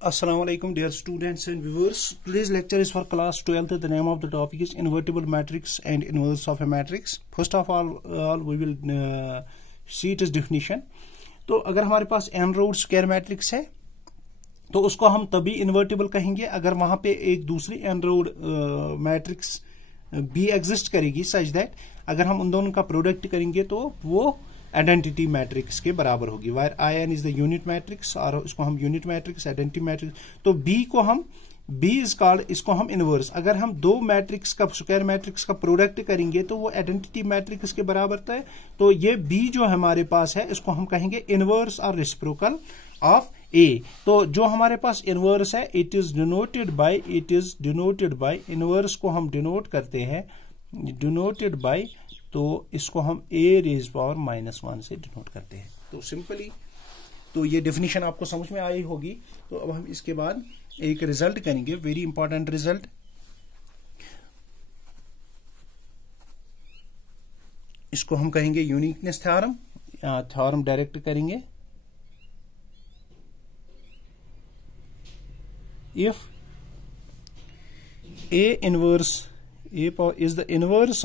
Assalamu alaikum dear students and viewers. Today's lecture is for class 12th. The name of the topic is invertible matrix and inverse of a matrix. First of all we will see its definition. तो अगर हमारे पास n road square matrix है तो उसको हम तभी invertible कहेंगे अगर वहां पे एक दूसरी n रोड मैट्रिक्स भी एग्जिस्ट करेगी सच दैट अगर हम उन दोनों का प्रोडक्ट करेंगे तो वो आइडेंटिटी मैट्रिक्स के बराबर होगी. Where I N is the unit matrix और इसको हम यूनिट मैट्रिक्स आइडेंटिटी मैट्रिक्स. तो बी को हम बी इज कॉल्ड इसको हम इनवर्स. अगर हम दो मैट्रिक्स का स्क्वायर मैट्रिक्स का प्रोडक्ट करेंगे तो वो आइडेंटिटी मैट्रिक्स के बराबर है. तो ये बी जो हमारे पास है इसको हम कहेंगे इनवर्स और रेसिप्रोकल ऑफ ए. तो जो हमारे पास इनवर्स है it is denoted by inverse को हम डिनोट करते हैं डिनोटेड बाय. तो इसको हम a रेज पावर -1 से डिनोट करते हैं. तो सिंपली तो ये डेफिनेशन आपको समझ में आई होगी. तो अब हम इसके बाद एक रिजल्ट करेंगे, वेरी इंपॉर्टेंट रिजल्ट. इसको हम कहेंगे यूनिकनेस थ्योरम. थ्योरम डायरेक्ट करेंगे. If a inverse a power is the inverse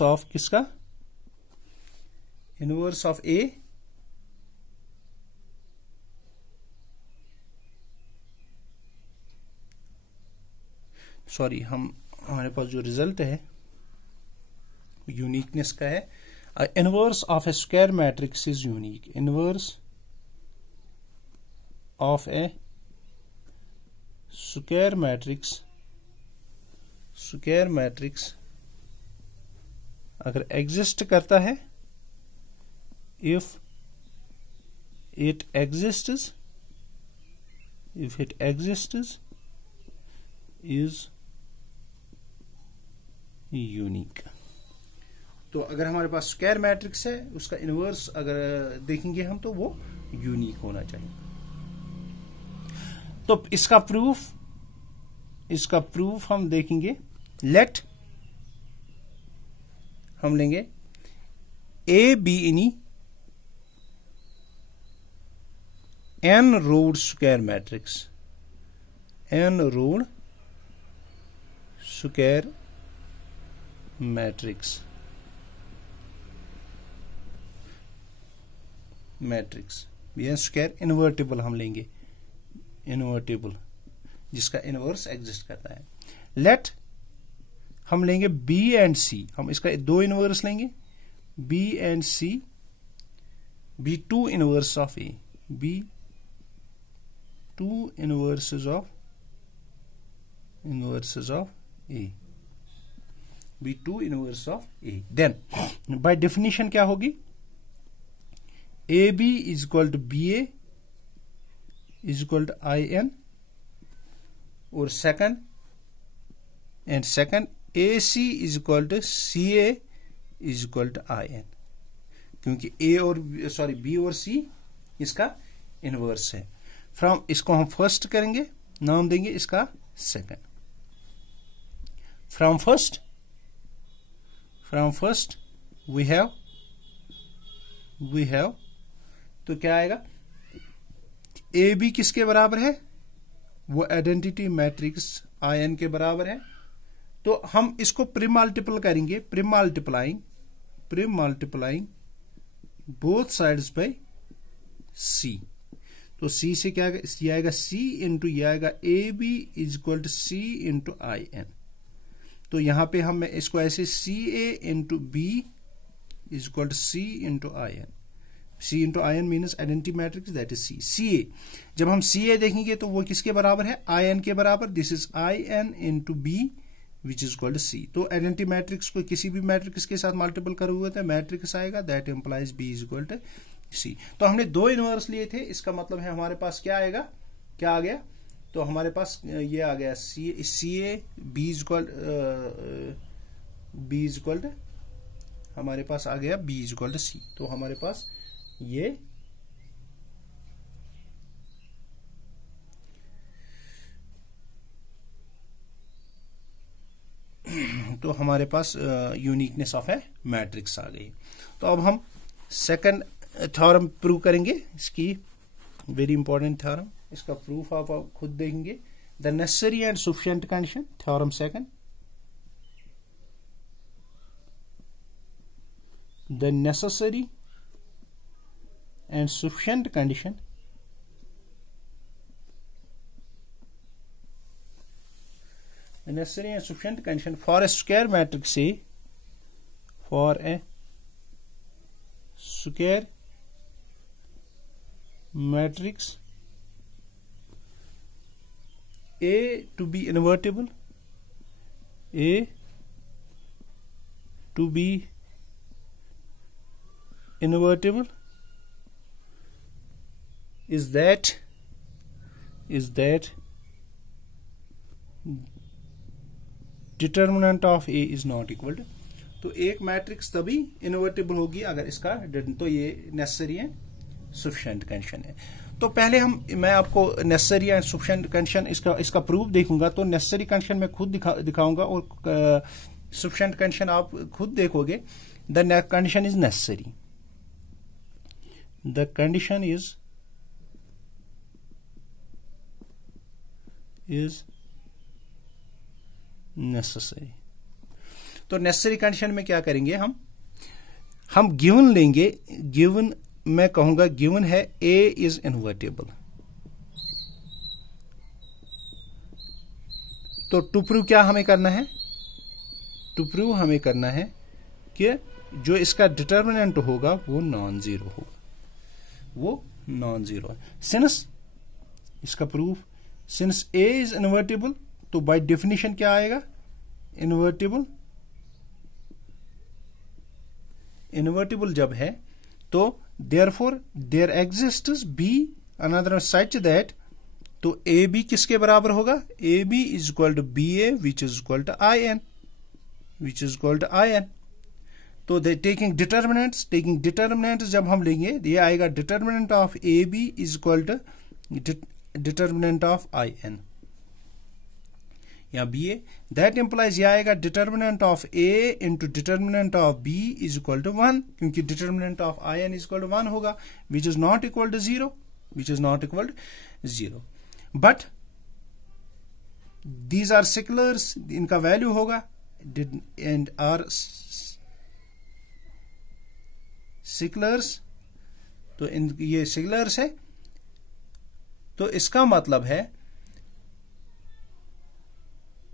of किसका इनवर्स ऑफ ए सॉरी हमारे पास जो रिजल्ट है यूनिकनेस का है. Inverse of A square matrix is unique. Inverse of A square matrix अगर exist करता है if it exists is unique. तो अगर हमारे पास स्क्वायर मैट्रिक्स है उसका इनवर्स अगर देखेंगे हम तो वो यूनिक होना चाहिए. तो इसका प्रूफ हम देखेंगे. लेट हम लेंगे a B any N rowed square matrix. N rowed square matrix B N square invertible हम लेंगे. इन्वर्टिबल जिसका इनवर्स एग्जिस्ट करता है. लेट हम लेंगे बी एंड सी. हम इसका दो इनवर्स लेंगे B and C. B two inverse of A. B two inverses of A. B two inverse of A. Then by definition क्या होगी. A B is equal to B A is equal to I N और second A C is equal to C A is equal to I N. क्योंकि A और B और सी इसका inverse है. From इसको हम फर्स्ट करेंगे नाम देंगे इसका second. From first we have तो क्या आएगा. ए बी किसके बराबर है वो आइडेंटिटी मैट्रिक्स आई एन के बराबर है. तो हम इसको प्री मल्टीपल करेंगे. Pre multiplying both sides by C. तो सी से क्या आएगा सी इंटू ये आएगा A B is equal to C into I N. तो यहां पे हम इसको ऐसे C A into B is equal to C into I N. C into I N means identity matrix that is C. C A जब हम सी ए देखेंगे तो वो किसके बराबर है आई एन के बराबर. This is I N into B which is called C. तो आइडेंटिटी मैट्रिक्स को किसी भी मैट्रिक्स के साथ मल्टीपल करे हुए थे मैट्रिक्स आएगा that implies B is equal to C. तो हमने दो इनवर्स लिए थे. इसका मतलब है हमारे पास क्या आएगा क्या आ गया. तो हमारे पास ये आ गया C A B is equal to हमारे पास आ गया B is equal to C. तो हमारे पास ये तो हमारे पास यूनिकनेस ऑफ ए मैट्रिक्स आ गई. तो अब हम सेकंड थ्योरम प्रूव करेंगे इसकी, वेरी इंपॉर्टेंट थ्योरम, इसका प्रूफ आप खुद देखेंगे। The necessary and sufficient condition, theorem second, the necessary and sufficient condition necessary and sufficient condition for a square matrix A, for a square matrix A to be invertible, A to be invertible is that determinant of A is not equal to, तो एक matrix तभी invertible होगी अगर इसका, तो ये necessary and sufficient condition है। तो पहले मैं आपको नेसेसरी एंड सफिशिएंट कंडीशन इसका प्रूफ देखूंगा। तो नेसेसरी कंडीशन मैं खुद दिखाऊंगा और सफिशिएंट कंडीशन आप खुद देखोगे। The condition is necessary, the condition is necessary. तो नेसेसरी कंडीशन में क्या करेंगे, हम गिवन लेंगे, गिवन मैं कहूंगा गिवन है ए इज इन्वर्टेबल। तो टू प्रूव क्या हमें करना है, टू प्रूव हमें करना है कि जो इसका डिटर्मिनेंट होगा वो नॉन जीरो होगा, वो नॉन जीरो है। सिंस इसका proof, since A is invertible, तो बाय डेफिनेशन क्या आएगा, इन्वर्टिबल, इन्वर्टिबल जब है तो therefore there exists B another such that, तो ए बी किसके बराबर होगा, A B is equal to B A which is equal to I N, which is equal to I N. तो टेकिंग डिटर्मिनेंट्स जब हम लेंगे, ये आएगा determinant of A B is equal to determinant of I N या B A. That implies यह आएगा determinant of A into determinant of B is equal to 1, क्योंकि determinant of I N is equal to 1 होगा, which is not equal to 0, which is not equal to 0। But these are scalars, इनका value होगा and are सिकुलर्स, तो ये सिकुलर्स है। तो इसका मतलब है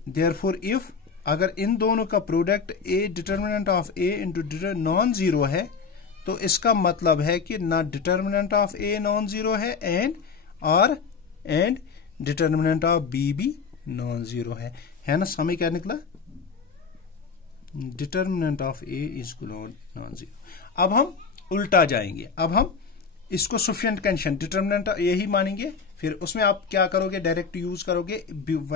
देयरफॉर इफ, अगर इन दोनों का product A determinant of A into non zero है, तो इसका मतलब है कि ना determinant of a non zero है एंड डिटर्मिनेंट ऑफ बी भी नॉन जीरो है ना। हमें क्या निकला, determinant of A is non zero. अब हम उल्टा जाएंगे, अब हम इसको सफिशिएंट कंडीशन डिटर्मिनेंट यही मानेंगे, फिर उसमें आप क्या करोगे, डायरेक्ट यूज करोगे,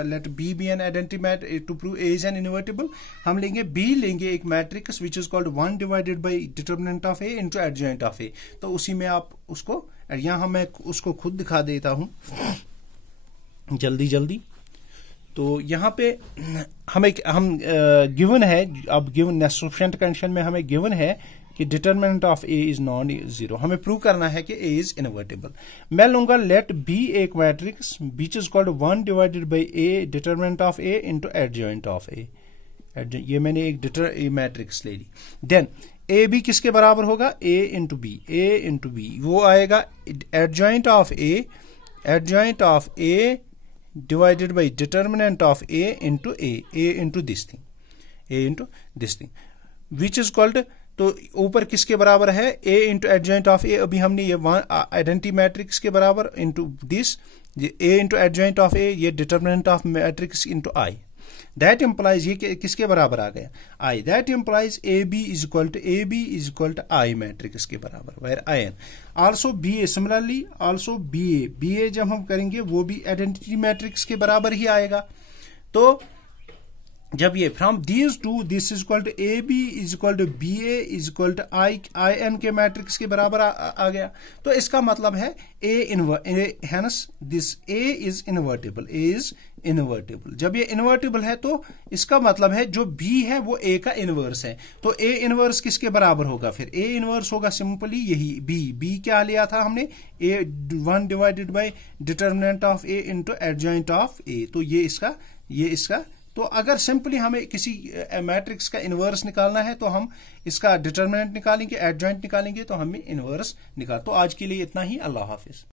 let B be an identity matrix to prove A is an invertible. हम लेंगे बी, लेंगे एक matrix which is called 1 divided by determinant of A into adjoint of A. तो उसी में आप उसको, यहां मैं उसको खुद दिखा देता हूं जल्दी। तो यहाँ पे हम गिवन है, अब गिवन सफिशिएंट कंडीशन में हमें गिवन है कि determinant of A is non zero, हमें प्रूव करना है कि ए इज इन्वर्टिबल। मैं लूंगा लेट बी एक matrix which is called 1 divided by A determinant of A into adjoint of A. ये मैंने एक मैट्रिक्स ले ली। देन ए बी किसके बराबर होगा, ए इंटू बी, वो आएगा adjoint of A divided by determinant of A into this thing which is called, तो ऊपर किसके बराबर है, A into adjoint of A, अभी हमने ये आइडेंटिटी मैट्रिक्स के बराबर into this, A into adjoint of A, ये determinant of matrix into I. That implies ये किसके बराबर आ गया, I. That implies A B is equal to I matrix के बराबर, where I N. Also B A, similarly also B A जब हम करेंगे वो भी आइडेंटिटी मैट्रिक्स के बराबर ही आएगा। तो जब ये from these two this is equal to A B is equal to B A is equal to I N के मैट्रिक्स के बराबर आ गया। तो इसका मतलब है A hence this A is invertible, A is invertible. जब ये इनवर्टिबल है तो इसका मतलब है जो बी है वो ए का इनवर्स है। तो ए इनवर्स किसके बराबर होगा? फिर ए इनवर्स होगा सिंपली यही बी क्या लिया था हमने? A 1 divided by determinant of A into adjoint of A. तो ये इसका तो अगर सिंपली हमें किसी मैट्रिक्स का इनवर्स निकालना है तो हम इसका डिटर्मिनेंट निकालेंगे, एडजॉइंट निकालेंगे तो हमें इनवर्स निकाल। तो आज के लिए इतना ही। अल्लाह हाफिज।